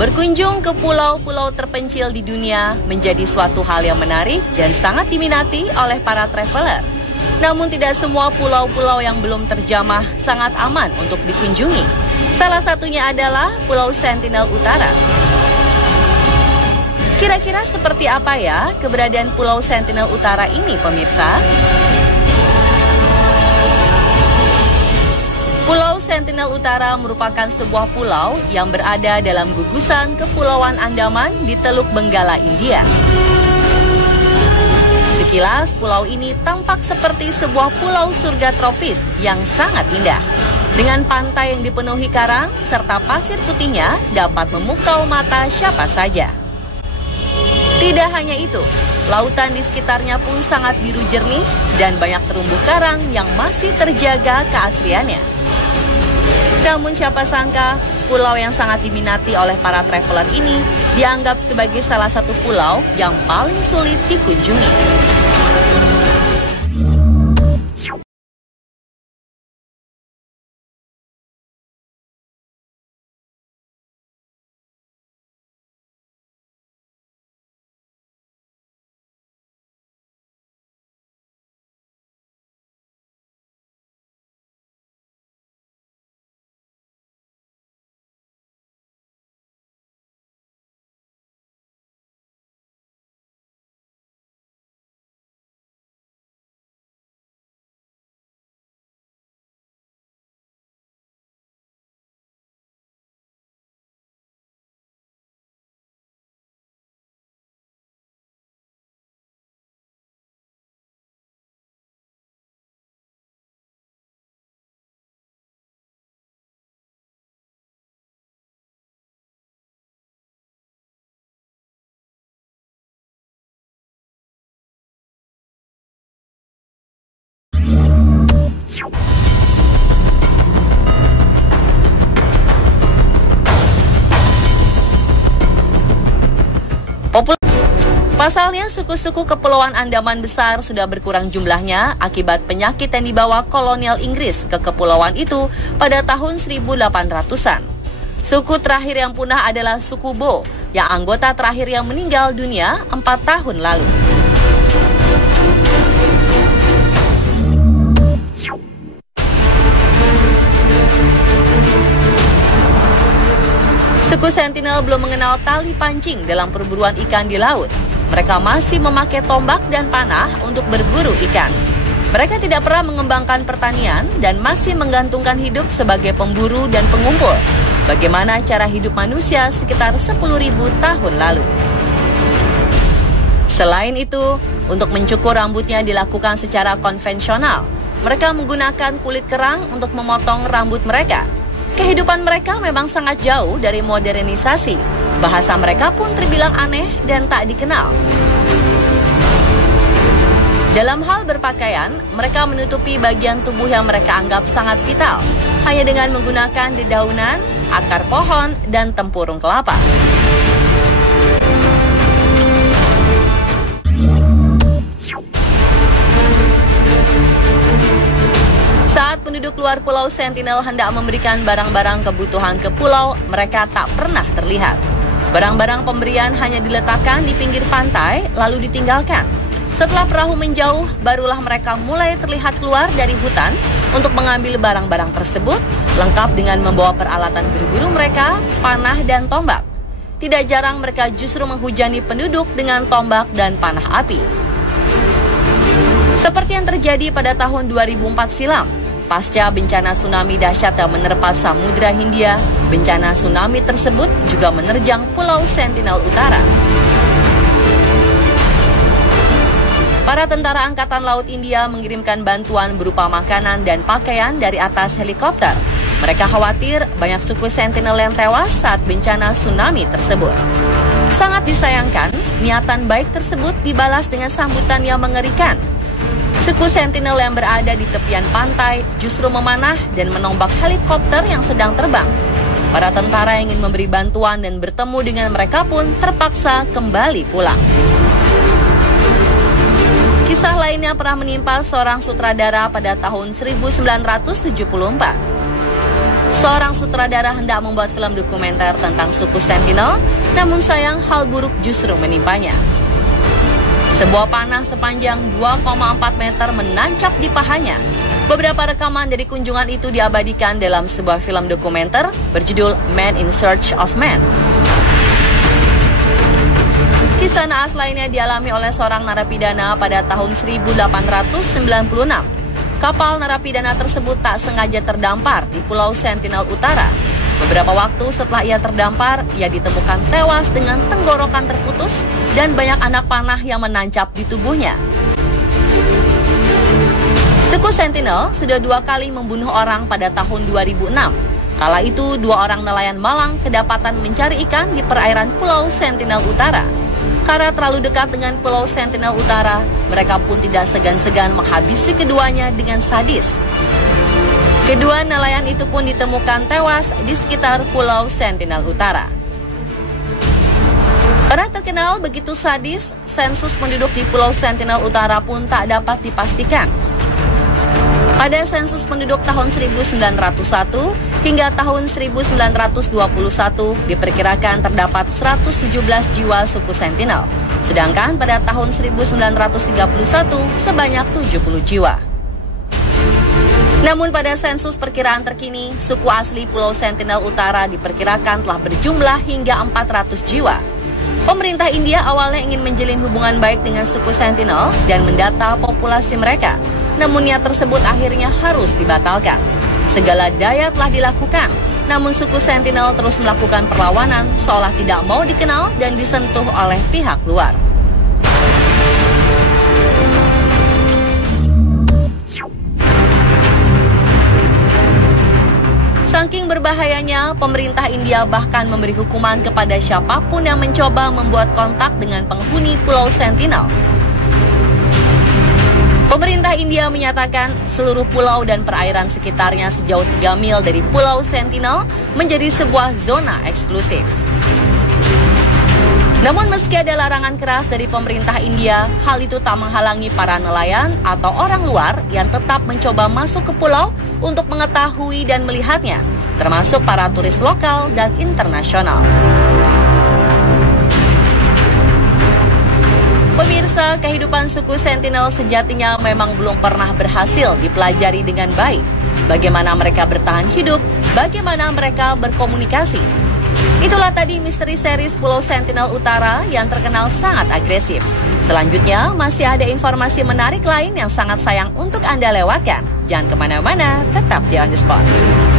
Berkunjung ke pulau-pulau terpencil di dunia menjadi suatu hal yang menarik dan sangat diminati oleh para traveler. Namun tidak semua pulau-pulau yang belum terjamah sangat aman untuk dikunjungi. Salah satunya adalah Pulau Sentinel Utara. Kira-kira seperti apa ya keberadaan Pulau Sentinel Utara ini, pemirsa? Pulau Sentinel Utara merupakan sebuah pulau yang berada dalam gugusan Kepulauan Andaman di Teluk Benggala, India. Sekilas, pulau ini tampak seperti sebuah pulau surga tropis yang sangat indah. Dengan pantai yang dipenuhi karang serta pasir putihnya dapat memukau mata siapa saja. Tidak hanya itu, lautan di sekitarnya pun sangat biru jernih dan banyak terumbu karang yang masih terjaga keasliannya. Namun siapa sangka, pulau yang sangat diminati oleh para traveler ini dianggap sebagai salah satu pulau yang paling sulit dikunjungi. Pasalnya, suku-suku Kepulauan Andaman besar sudah berkurang jumlahnya akibat penyakit yang dibawa kolonial Inggris ke kepulauan itu pada tahun 1800-an. Suku terakhir yang punah adalah suku Bo, yang anggota terakhir yang meninggal dunia 4 tahun lalu. Suku Sentinel belum mengenal tali pancing dalam perburuan ikan di laut. Mereka masih memakai tombak dan panah untuk berburu ikan. Mereka tidak pernah mengembangkan pertanian dan masih menggantungkan hidup sebagai pemburu dan pengumpul. Bagaimana cara hidup manusia sekitar 10.000 tahun lalu. Selain itu, untuk mencukur rambutnya dilakukan secara konvensional. Mereka menggunakan kulit kerang untuk memotong rambut mereka. Kehidupan mereka memang sangat jauh dari modernisasi. Bahasa mereka pun terbilang aneh dan tak dikenal. Dalam hal berpakaian, mereka menutupi bagian tubuh yang mereka anggap sangat vital, hanya dengan menggunakan dedaunan, akar pohon, dan tempurung kelapa. Saat penduduk luar Pulau Sentinel hendak memberikan barang-barang kebutuhan ke pulau, mereka tak pernah terlihat. Barang-barang pemberian hanya diletakkan di pinggir pantai, lalu ditinggalkan. Setelah perahu menjauh, barulah mereka mulai terlihat keluar dari hutan untuk mengambil barang-barang tersebut, lengkap dengan membawa peralatan berburu mereka, panah dan tombak. Tidak jarang mereka justru menghujani penduduk dengan tombak dan panah api. Seperti yang terjadi pada tahun 2004 silam. Pasca bencana tsunami dahsyat yang menerpa Samudra Hindia, bencana tsunami tersebut juga menerjang Pulau Sentinel Utara. Para tentara Angkatan Laut India mengirimkan bantuan berupa makanan dan pakaian dari atas helikopter. Mereka khawatir banyak suku Sentinel yang tewas saat bencana tsunami tersebut. Sangat disayangkan, niatan baik tersebut dibalas dengan sambutan yang mengerikan. Suku Sentinel yang berada di tepian pantai justru memanah dan menombak helikopter yang sedang terbang. Para tentara yang ingin memberi bantuan dan bertemu dengan mereka pun terpaksa kembali pulang. Kisah lainnya pernah menimpa seorang sutradara pada tahun 1974. Seorang sutradara hendak membuat film dokumenter tentang suku Sentinel, namun sayang hal buruk justru menimpanya. Sebuah panah sepanjang 2,4 meter menancap di pahanya. Beberapa rekaman dari kunjungan itu diabadikan dalam sebuah film dokumenter berjudul Man in Search of Man. Kisah naas lainnya dialami oleh seorang narapidana pada tahun 1896. Kapal narapidana tersebut tak sengaja terdampar di Pulau Sentinel Utara. Beberapa waktu setelah ia terdampar, ia ditemukan tewas dengan tenggorokan terputus dan banyak anak panah yang menancap di tubuhnya. Suku Sentinel sudah 2 kali membunuh orang pada tahun 2006. Kala itu 2 orang nelayan Malang kedapatan mencari ikan di perairan Pulau Sentinel Utara. Karena terlalu dekat dengan Pulau Sentinel Utara, mereka pun tidak segan-segan menghabisi keduanya dengan sadis. Kedua nelayan itu pun ditemukan tewas di sekitar Pulau Sentinel Utara. Karena terkenal begitu sadis, sensus penduduk di Pulau Sentinel Utara pun tak dapat dipastikan. Pada sensus penduduk tahun 1901 hingga tahun 1921 diperkirakan terdapat 117 jiwa suku Sentinel, sedangkan pada tahun 1931 sebanyak 70 jiwa. Namun pada sensus perkiraan terkini, suku asli Pulau Sentinel Utara diperkirakan telah berjumlah hingga 400 jiwa. Pemerintah India awalnya ingin menjalin hubungan baik dengan suku Sentinel dan mendata populasi mereka. Namun niat tersebut akhirnya harus dibatalkan. Segala daya telah dilakukan, namun suku Sentinel terus melakukan perlawanan seolah tidak mau dikenal dan disentuh oleh pihak luar. Saking berbahayanya, pemerintah India bahkan memberi hukuman kepada siapapun yang mencoba membuat kontak dengan penghuni Pulau Sentinel. Pemerintah India menyatakan seluruh pulau dan perairan sekitarnya sejauh 3 mil dari Pulau Sentinel menjadi sebuah zona eksklusif. Namun meski ada larangan keras dari pemerintah India, hal itu tak menghalangi para nelayan atau orang luar yang tetap mencoba masuk ke pulau untuk mengetahui dan melihatnya, termasuk para turis lokal dan internasional. Pemirsa, kehidupan suku Sentinel sejatinya memang belum pernah berhasil dipelajari dengan baik. Bagaimana mereka bertahan hidup, bagaimana mereka berkomunikasi. Itulah tadi misteri series Pulau Sentinel Utara yang terkenal sangat agresif. Selanjutnya masih ada informasi menarik lain yang sangat sayang untuk Anda lewatkan. Jangan kemana-mana, tetap di On The Spot.